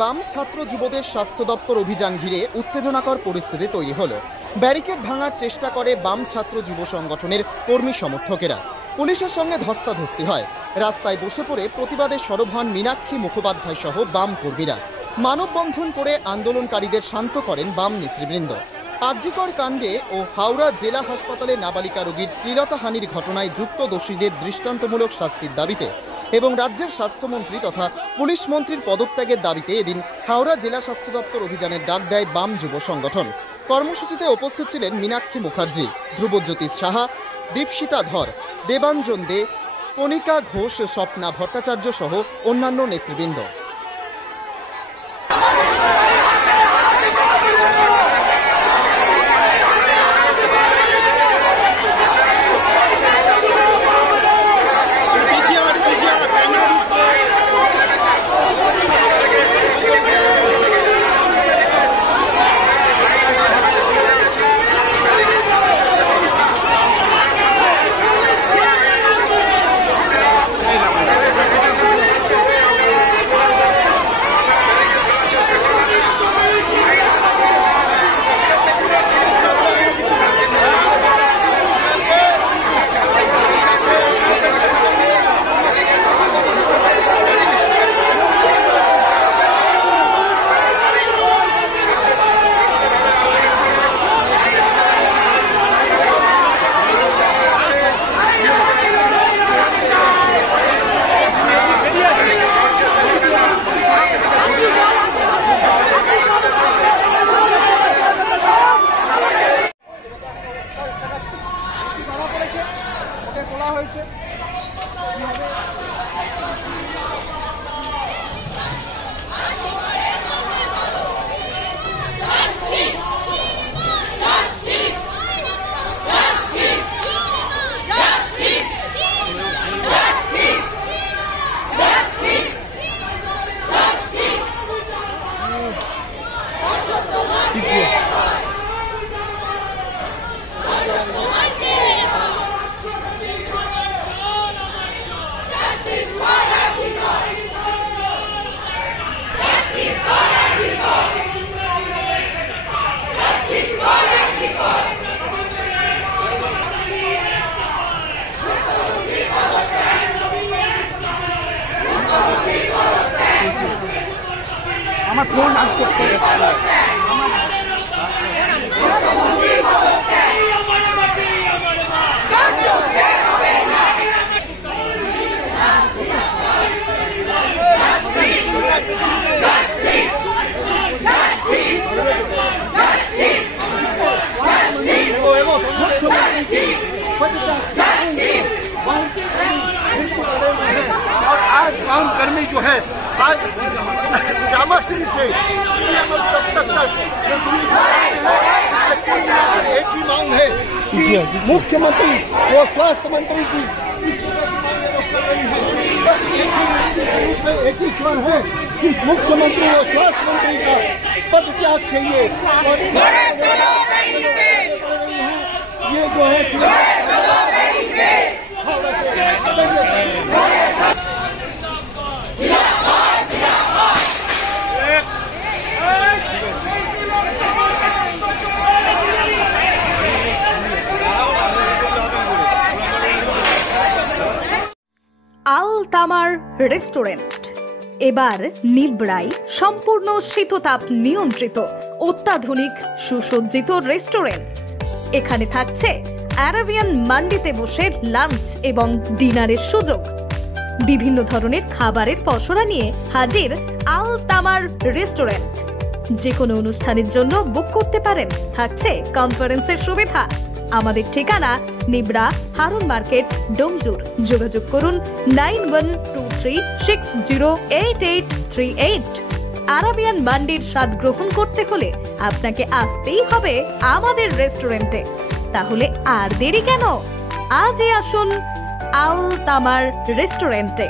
বাম ছাত্র যুবদের স্বাস্থ্য দপ্তর অভিযান ঘিরে উত্তেজনাকর পরিস্থিতি তৈরি হলো। ব্যারিকেড ভাঙার চেষ্টা করে বাম ছাত্র যুব সংগঠনের কর্মী সমর্থকেরা। পুলিশের সঙ্গে ধস্তাধস্তি হয়। রাস্তায় বসে পড়ে প্রতিবাদে সরব হন মীনাক্ষী মুখোপাধ্যায় সহ বাম কর্মীরা। মানববন্ধন করে আন্দোলনকারীদের শান্ত করেন বাম নেতৃবৃন্দ। আরজিকর কাণ্ডে ও হাওড়া জেলা হাসপাতালে নাবালিকা রোগীর শ্লীলতাহানির ঘটনায় যুক্ত দোষীদের দৃষ্টান্তমূলক শাস্তির দাবিতে এবং রাজ্যের স্বাস্থ্যমন্ত্রী তথা পুলিশ মন্ত্রীর পদত্যাগের দাবিতে এদিন হাওড়া জেলা স্বাস্থ্য দপ্তর অভিযানের ডাক দেয় বাম যুব সংগঠন। কর্মসূচিতে উপস্থিত ছিলেন মীনাক্ষী মুখার্জি, ধ্রুবজ্যোতি সাহা, দীপশিতা ধর, দেবাঞ্জন দে, কণিকা ঘোষ, স্বপ্না ভট্টাচার্য সহ অন্যান্য নেতৃবৃন্দ। তোলা হয়েছে আমার ফোন আজ করতে और आज आम कर्मी जो है आज जामाश्री से सीएम तक जो जुलूस एक ही मांग है कि मुख्यमंत्री और स्वास्थ्य मंत्री की एक ही सवाल है कि मुख्यमंत्री और स्वास्थ्य मंत्री का पद त्याग चाहिए और ये जो है আল তামার রেস্টুরেন্ট এবার নিবড়াই সম্পূর্ণ শীততাপ নিয়ন্ত্রিত অত্যাধুনিক সুসজ্জিত রেস্টুরেন্ট। এখানে থাকছে আরাবিয়ান মান্ডিতে বসে লাঞ্চ এবং ডিনারের সুযোগ। বিভিন্ন ধরনের খাবারের পসরা নিয়ে হাজির আল তামার রেস্টুরেন্ট। যে কোনো অনুষ্ঠানের জন্য বুক করতে পারেন, থাকছে কনফারেন্সের সুবিধা। আমাদের ঠিকানা নিবড়া হারুন মার্কেট, ডোমজুর। যোগাযোগ করুন 9123608838। আরাবিয়ান মান্ডির স্বাদ গ্রহণ করতে হলে আপনাকে আসতেই হবে আমাদের রেস্টুরেন্টে। তাহলে আর দেরি কেন? আজই আসুন আল তামার রেস্টুরেন্টে।